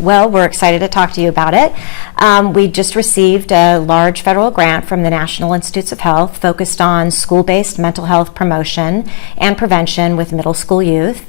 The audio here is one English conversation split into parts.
Well, we're excited to talk to you about it. We just received a large federal grant from the National Institutes of Health focused on school-based mental health promotion and prevention with middle school youth.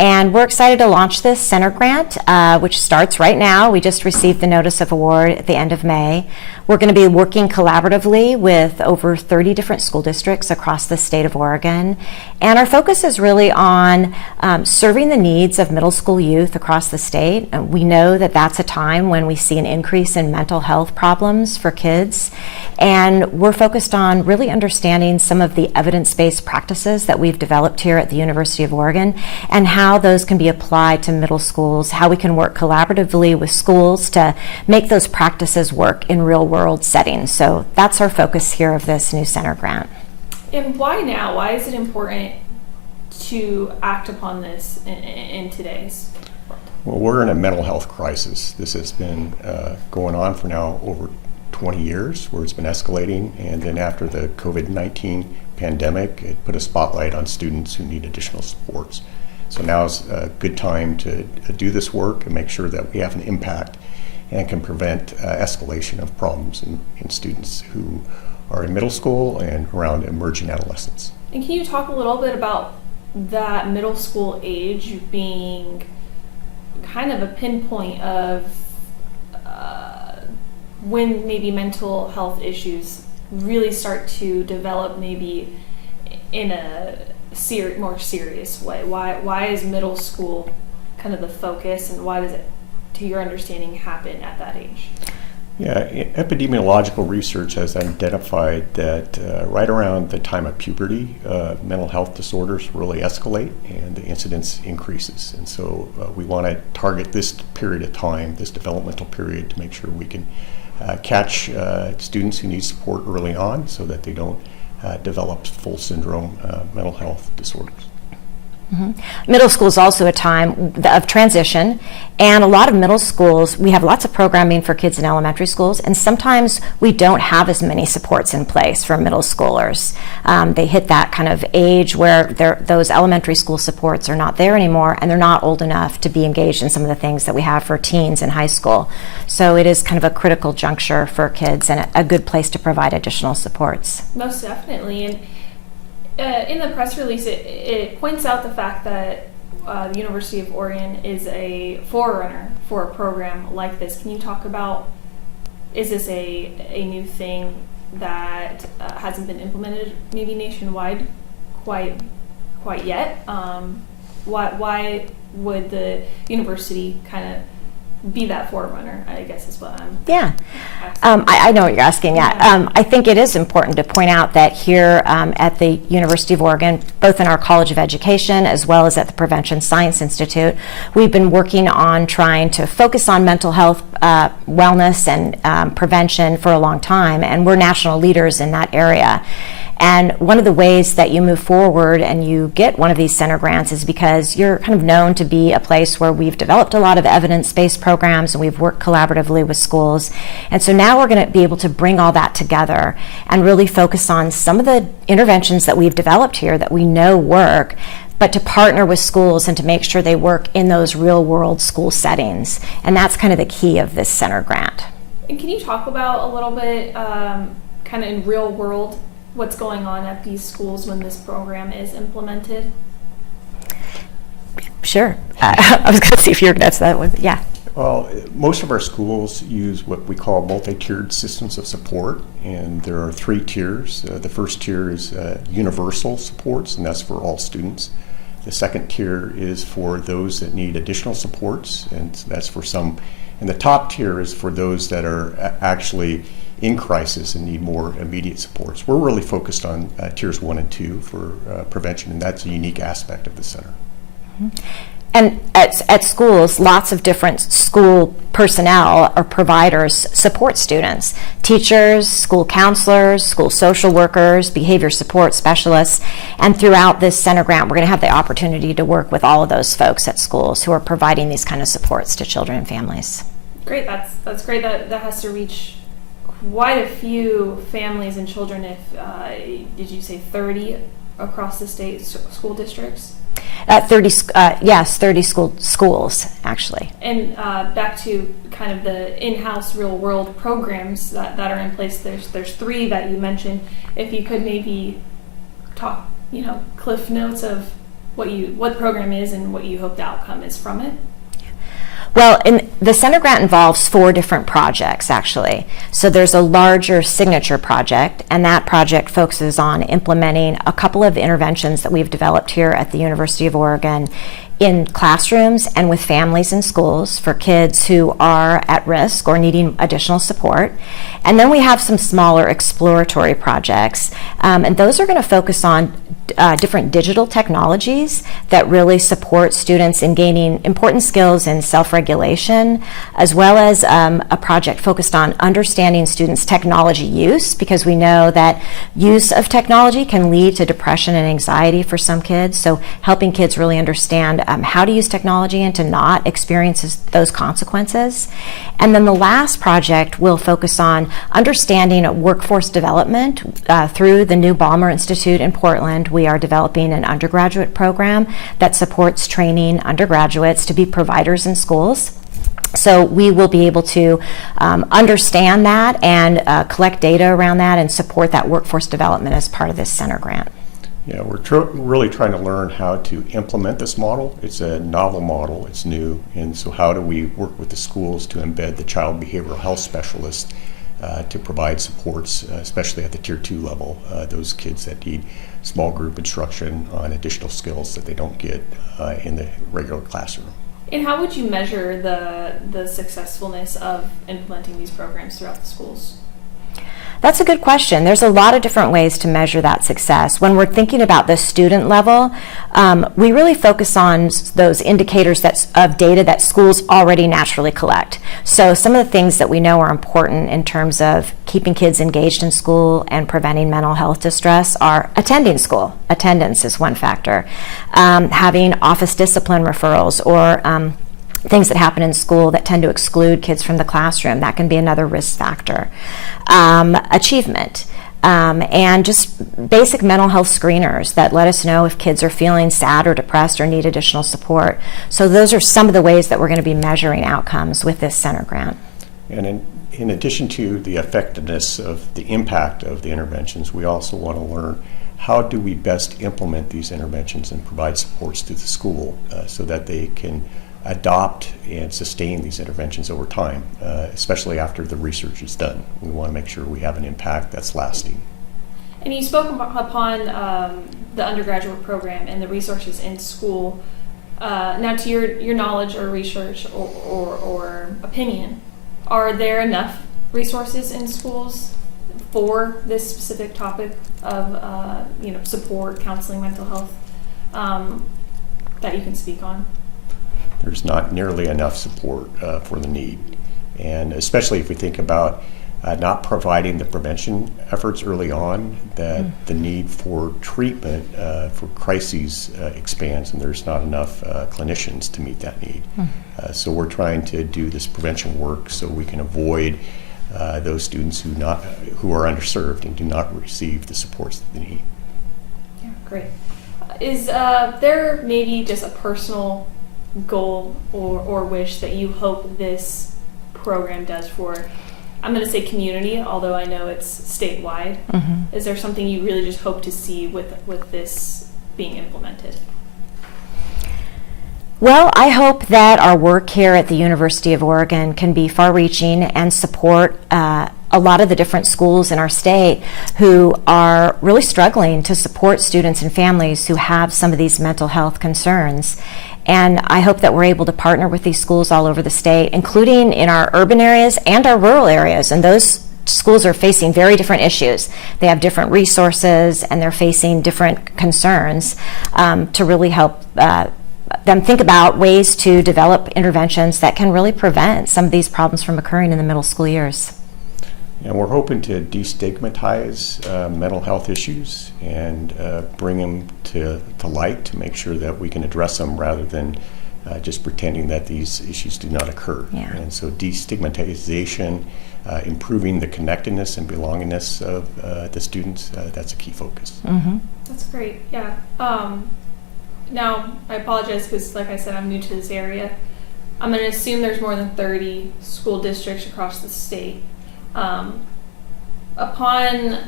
And we're excited to launch this center grant, which starts right now. We just received the notice of award at the end of May. We're going to be working collaboratively with over 30 different school districts across the state of Oregon. And our focus is really on serving the needs of middle school youth across the state. And we know that that's a time when we see an increase in mental health problems for kids. And we're focused on really understanding some of the evidence-based practices that we've developed here at the University of Oregon and how those can be applied to middle schools, how we can work collaboratively with schools to make those practices work in real-world settings. So that's our focus here of this new center grant. And why now? Why is it important to act upon this in today's world? Well, we're in a mental health crisis. This has been going on for now over 20 years, where it's been escalating, and then after the COVID-19 pandemic, it put a spotlight on students who need additional supports. So now is a good time to do this work and make sure that we have an impact and can prevent escalation of problems in students who are in middle school and around emerging adolescents. And can you talk a little bit about that middle school age being kind of a pinpoint of when maybe mental health issues really start to develop, maybe in a more serious way? Why is middle school kind of the focus, and why does it, to your understanding, happen at that age? Yeah, epidemiological research has identified that right around the time of puberty, mental health disorders really escalate and the incidence increases. And so we want to target this period of time, this developmental period, to make sure we can catch students who need support early on so that they don't develop full syndrome mental health disorders. Mm-hmm. Middle school is also a time of transition, and a lot of middle schools, we have lots of programming for kids in elementary schools, and sometimes we don't have as many supports in place for middle schoolers. They hit that kind of age where those elementary school supports are not there anymore, and they're not old enough to be engaged in some of the things that we have for teens in high school. So it is kind of a critical juncture for kids and a good place to provide additional supports. Most definitely. And in the press release, it points out the fact that the University of Oregon is a forerunner for a program like this. Can you talk about, is this a new thing that hasn't been implemented maybe nationwide quite yet? Why would the university kind of be that forerunner, I guess is what I'm asking. I know what you're asking. I think it is important to point out that here at the University of Oregon, both in our College of Education as well as at the Prevention Science Institute, we've been working on trying to focus on mental health, wellness, and prevention for a long time, and we're national leaders in that area. And one of the ways that you move forward and you get one of these center grants is because you're kind of known to be a place where we've developed a lot of evidence-based programs and we've worked collaboratively with schools. And so now we're going to be able to bring all that together and really focus on some of the interventions that we've developed here that we know work, but to partner with schools and to make sure they work in those real-world school settings. And that's kind of the key of this center grant. And can you talk about a little bit kind of in real world what's going on at these schools when this program is implemented? Sure. I was going to see if you were going to answer that one. Yeah. Well, most of our schools use what we call multi-tiered systems of support, and there are 3 tiers. The first tier is universal supports, and that's for all students. The second tier is for those that need additional supports, and that's for some. And the top tier is for those that are actually in crisis and need more immediate supports. We're really focused on tiers 1 and 2 for prevention, and that's a unique aspect of the center. Mm-hmm. And at schools, lots of different school personnel or providers support students. Teachers, school counselors, school social workers, behavior support specialists. And throughout this center grant, we're going to have the opportunity to work with all of those folks at schools who are providing these kind of supports to children and families. Great. That's great. That has to reach quite a few families and children. If did you say 30 across the state school districts? 30 schools, actually. And back to kind of the in-house real-world programs that are in place, there's 3 that you mentioned. If you could maybe talk, cliff notes of what the program is and what you hope the outcome is from it. Well, the Center Grant involves 4 different projects, actually. So there's a larger signature project, and that project focuses on implementing a couple of interventions that we've developed here at the University of Oregon in classrooms and with families in schools for kids who are at risk or needing additional support. And then we have some smaller exploratory projects, and those are going to focus on different digital technologies that really support students in gaining important skills in self-regulation, as well as a project focused on understanding students' technology use, because we know that use of technology can lead to depression and anxiety for some kids. So helping kids really understand how to use technology and to not experience those consequences. And then the last project will focus on understanding workforce development through the new Balmer Institute in Portland. We are developing an undergraduate program that supports training undergraduates to be providers in schools. So we will be able to understand that and collect data around that and support that workforce development as part of this center grant. Yeah, we're really trying to learn how to implement this model. It's a novel model, it's new, and so how do we work with the schools to embed the child behavioral health specialists to provide supports, especially at the Tier 2 level, those kids that need small group instruction on additional skills that they don't get in the regular classroom. And how would you measure the successfulness of implementing these programs throughout the schools? That's a good question. There's a lot of different ways to measure that success. When we're thinking about the student level, we really focus on those indicators of data that schools already naturally collect. So some of the things that we know are important in terms of keeping kids engaged in school and preventing mental health distress are attending school. Attendance is one factor. Having office discipline referrals or things that happen in school that tend to exclude kids from the classroom, that can be another risk factor. Achievement, and just basic mental health screeners that let us know if kids are feeling sad or depressed or need additional support. So those are some of the ways that we're going to be measuring outcomes with this center grant. And in addition to the effectiveness of the impact of the interventions, we also want to learn how do we best implement these interventions and provide supports to the school so that they can adopt and sustain these interventions over time, especially after the research is done. We want to make sure we have an impact that's lasting. And you spoke upon the undergraduate program and the resources in school. Now, to your knowledge or research or opinion, are there enough resources in schools for this specific topic of support, counseling, mental health that you can speak on? There's not nearly enough support for the need. And especially if we think about not providing the prevention efforts early on, that the need for treatment for crises expands, and there's not enough clinicians to meet that need. So we're trying to do this prevention work so we can avoid those students who are underserved and do not receive the supports that they need. Yeah, great. Is there maybe just a personal goal or wish that you hope this program does for, I'm going to say community, although I know it's statewide? Is there something you really just hope to see with this being implemented? Well, I hope that our work here at the University of Oregon can be far-reaching and support a lot of the different schools in our state who are really struggling to support students and families who have some of these mental health concerns. And I hope that we're able to partner with these schools all over the state, including in our urban areas and our rural areas. And those schools are facing very different issues. They have different resources and they're facing different concerns to really help them think about ways to develop interventions that can really prevent some of these problems from occurring in the middle school years. And we're hoping to destigmatize mental health issues and bring them to light to make sure that we can address them rather than just pretending that these issues do not occur. Yeah. And so destigmatization, improving the connectedness and belongingness of the students, that's a key focus. Mm-hmm. That's great. Yeah. now, I apologize because, like I said, I'm new to this area. I'm going to assume there's more than 30 school districts across the state. Upon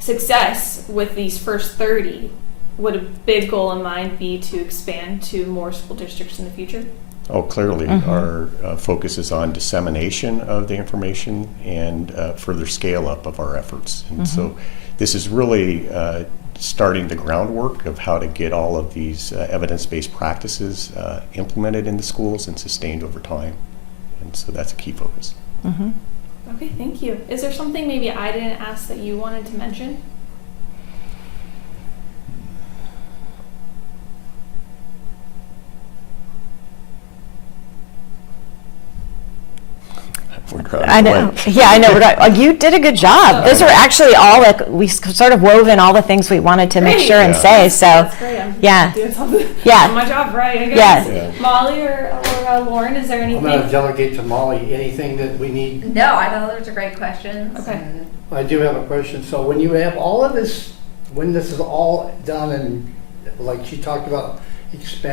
success with these first 30, would a big goal in mind be to expand to more school districts in the future? Oh, clearly, our focus is on dissemination of the information and further scale up of our efforts. And so this is really starting the groundwork of how to get all of these evidence-based practices implemented in the schools and sustained over time. And so that's a key focus. Okay, thank you. Is there something maybe I didn't ask that you wanted to mention? We're drawing I know. blank. Yeah, I know. You did a good job. Those are actually all like we sort of wove in all the things we wanted to make Great. sure and Yeah. say. So That's great. I'm yeah. doing something. Yeah. My job right, I guess. Yeah. Yeah. Molly or Lauren, is there I'm anything? going to delegate to Molly anything that we need. No, I thought those are great questions. Okay. And I do have a question. So when you have all of this, when this is all done and like she talked about expansion